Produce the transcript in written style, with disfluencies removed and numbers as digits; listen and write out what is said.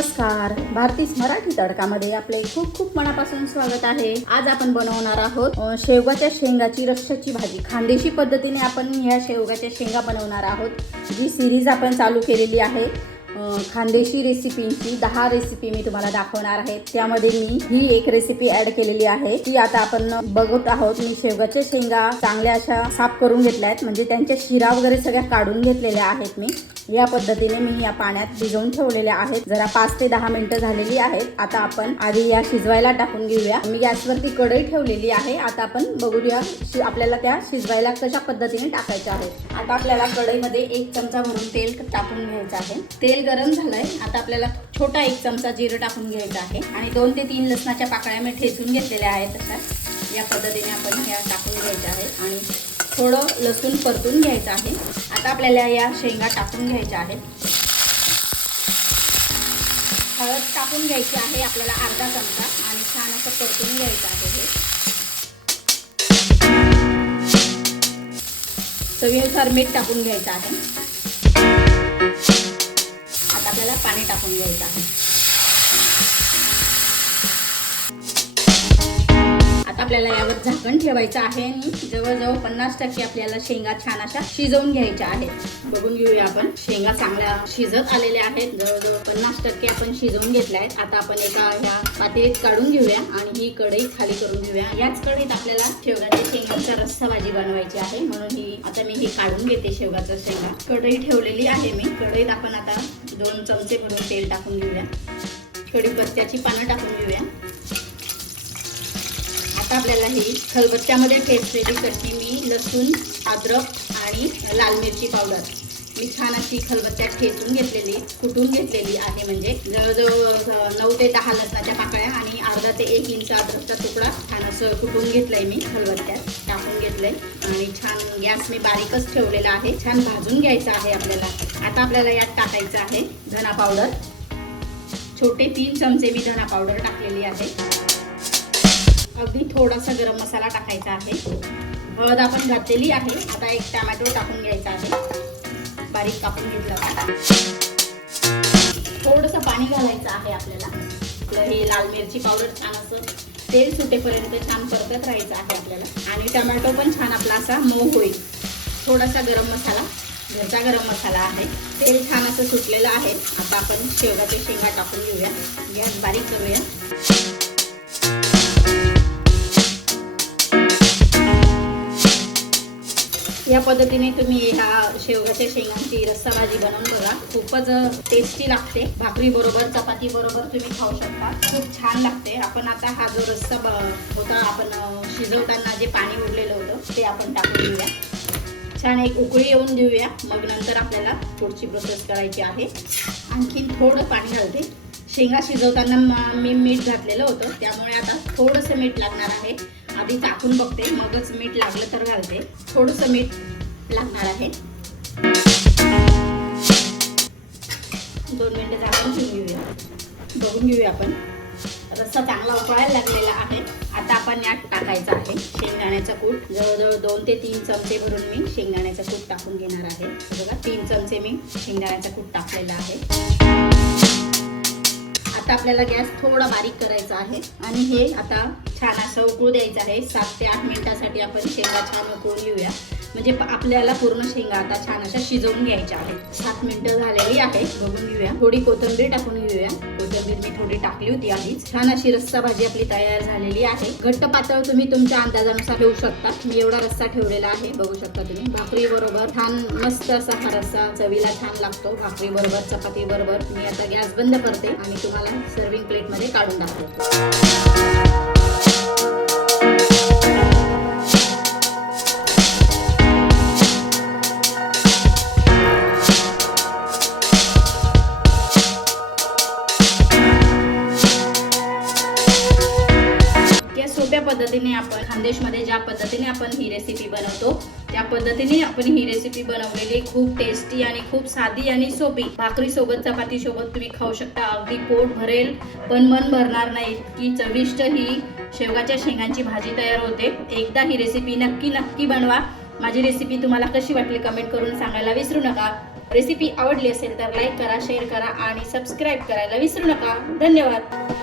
नमस्कार, भारतीस मराठी तडकामध्ये आपले खूप खूप मनापासून स्वागत आहे। आज आपण बनवणार आहोत शेवगाच्या शेंगाची रस्स्याची भाजी। खानदेशी पद्धतीने आपण ह्या शेवगाच्या शेंगा बनवणार आहोत। जी सीरीज आपण चालू केलेली आहे खानदेशी रेसिपींची 10 रेसिपी मी तुम्हाला दाखवणार आहे। त्यामध्ये मी ही एक रेसिपी ऍड केलेली आहे ती आता आपण बघत आहोत। मी शेवगाच्या शेंगा चांगल्या अशा साफ करून घेतल्या आहेत, म्हणजे त्यांच्या शिरा वगैरे सगळ्या काढून घेतलेल्या आहेत। मी या पद्धतीने मी या पाण्यात भिजवून ठेवलेल्या आहेत। जरा 5 ते 10 मिनिटं झालेली आहेत। आता आपण आधी या शिजवायला टाकून घेऊया। मी गॅसवरती कढई ठेवलेली आहे। आता आपण बघूया आपल्याला त्या शिजवायला कशा पद्धतीने टाकायच्या आहेत। आता आपल्याला कढईमध्ये 1 चमचा भरून तेल टाकून घ्यायचं आहे। तेल गरम झालंय। आता आपल्याला छोटा 1 चमचा जिरं टाकून घ्यायचं आहे आणि 2 ते 3 लसणाच्या पाकळ्या मी ठेचून घेतलेल्या आहेत। तशा या पद्धतीने आपण ह्या टाकून घ्यायच्या आहेत आणि थोडं लसूण परतून घ्यायचं आहे। आता आपल्याला या शेंगा टाकून घ्यायच्या आहेत। हळद टाकून घ्यायची आहे आपल्याला अर्धा चमचा आणि छान असं परतून घ्यायचं आहे। हे चवीनुसार मीठ टाकून घ्यायचं आहे। आता आपल्याला पाणी टाकून घ्यायचं आहे। आपल्याला यावर झाकण ठेवायचं आहे आणि जवळजवळ 50% आपल्याला शेंगा छान अशा शिजवून घ्यायच्या आहेत। बघून घेऊया आपण शेंगा चांगल्या शिजत आलेल्या आहेत। जवळजवळ 50% आपण शिजवून घेतल्या आहेत। आता आपण एका ह्या पातेलीत काढून घेऊया आणि ही कढई खाली करून घेऊया। याच कढईत आपल्याला शेवगाच्या शेंगांचा रस्सा भाजी बनवायची आहे, म्हणून आता मी हे काढून घेते शेवगाचा शेंगा। कढई ठेवलेली आहे मी। कढईत आपण आता 2 चमचे भरून तेल टाकून घेऊया। कढीपत्त्याची पानं टाकून घेऊया। आता आपल्याला ही खलबत्त्यामध्ये ठेचलेली चटणी मी लसूण, अद्रक आणि लाल मिरची पावडर मी छान अशी खलबत्त्यात ठेचून घेतलेली, कुटून घेतलेली आहे। म्हणजे जवळजवळ 9 ते 10 लसणाच्या पाकळ्या आणि अर्धा ते 1 इंच अद्रकचा तुकडा छान असं कुटून घेतलंय मी, खलबत्त्यात टाकून घेतलंय आणि छान गॅस मी बारीकच ठेवलेला आहे। छान भाजून घ्यायचं आहे आपल्याला। आता आपल्याला यात टाकायचं आहे धना पावडर। छोटे 3 चमचे मी धना पावडर टाकलेली आहे। अगदी थोडासा गरम मसाला टाकायचा आहे। हळद आपण घातलेली आहे। आता 1 टोमॅटो टाकून घ्यायचा आहे, बारीक कापून घेतला। थोडंसं पाणी घालायचं आहे आपल्याला। आपलं हे लाल मिरची पावडर छान असं तेल सुटेपर्यंत छान परतत राहायचं आहे आपल्याला आणि टोमॅटो पण छान आपला असा मऊ होईल। थोडासा गरम मसाला, घरचा गरम मसाला आहे। तेल छान असं सुटलेलं आहे। आता आपण शेवगाच्या शेंगा टाकून घेऊया। गॅस बारीक करूया। या पद्धतीने तुम्ही ह्या शेवगाच्या शेंगांची रस्सा भाजी बनवून बघा। खूपच टेस्टी लागते। भाकरी बरोबर, चपाती बरोबर तुम्ही खाऊ शकता। खूप छान लागते। आपण आता हा जो रस्सा होता आपण शिजवताना जे पाणी उरलेलं होतं ते आपण टाकून घेऊया। छान एक उकळी येऊन देऊया। मग नंतर आपल्याला पुढची प्रोसेस करायची आहे। आणखीन थोडं पाणी घालते। शेंगा शिजवताना मी मीठ घातलेलं होतं, त्यामुळे आता थोडंसं मीठ लागणार आहे। आधी टाकून बघते, मगच मीठ लागलं तर घालते। थोडंसं मीठ लागणार आहे। 2 मिनिटं झाकून ठेवून घेऊया। बघून घेऊया आपण। रस्सा चांगला उकळायला लागलेला आहे। आता आपण यात टाकायचं आहे शेंगदाण्याचं कूट। जवळजवळ 2 ते 3 चमचे भरून मी शेंगदाण्याचं कूट टाकून घेणार आहे। बघा 3 चमचे मी शेंगदाण्याचं कूट टाकलेलं आहे। आता आपल्याला गॅस थोडा बारीक करायचा आहे आणि हे आता छान असं उकळू द्यायचं आहे। 7 ते 8 मिनिटांसाठी आपण शेंगा छान उकळून घेऊया। म्हणजे आपल्याला पूर्ण शेंगा आता छान अशा शिजवून घ्यायच्या आहेत। 7 मिनिटं झालेली आहेत। बघून घेऊया। थोडी कोथिंबीर टाकून घेऊया। कोथिंबीर मी थोडी टाकली होती आधीच। छान अशी रस्सा भाजी आपली तयार झालेली आहे। घट्ट पातळ तुम्ही तुमच्या अंदाजानुसार ठेवू शकता। मी एवढा रस्सा ठेवलेला आहे, बघू शकता तुम्ही। भाकरी बरोबर छान मस्त असा हा रस्सा चवीला छान लागतो। भाकरी बरोबर, चपाती बरोबर। मी आता गॅस बंद करते आणि तुम्हाला सर्विंग प्लेटमध्ये काढून दाखवते। सोप्या पद्धतीने आपण खानदेशमध्ये ज्या पद्धतीने आपण ही रेसिपी बनवतो त्या पद्धतीने आपण ही रेसिपी बनवलेली खूप टेस्टी आणि खूप साधी आणि सोपी। भाकरी सोबत, चपाती सोबत तुम्ही खाऊ शकता। अगदी पोट भरेल पण मन भरणार नाही की चविष्ट ही शेवगाच्या शेंगांची भाजी तयार होते। एकदा ही रेसिपी नक्की बनवा। माझी रेसिपी तुम्हाला कशी वाटली कमेंट करून सांगायला विसरू नका। रेसिपी आवडली असेल तर लाईक करा, शेअर करा आणि सबस्क्राईब करायला विसरू नका. धन्यवाद.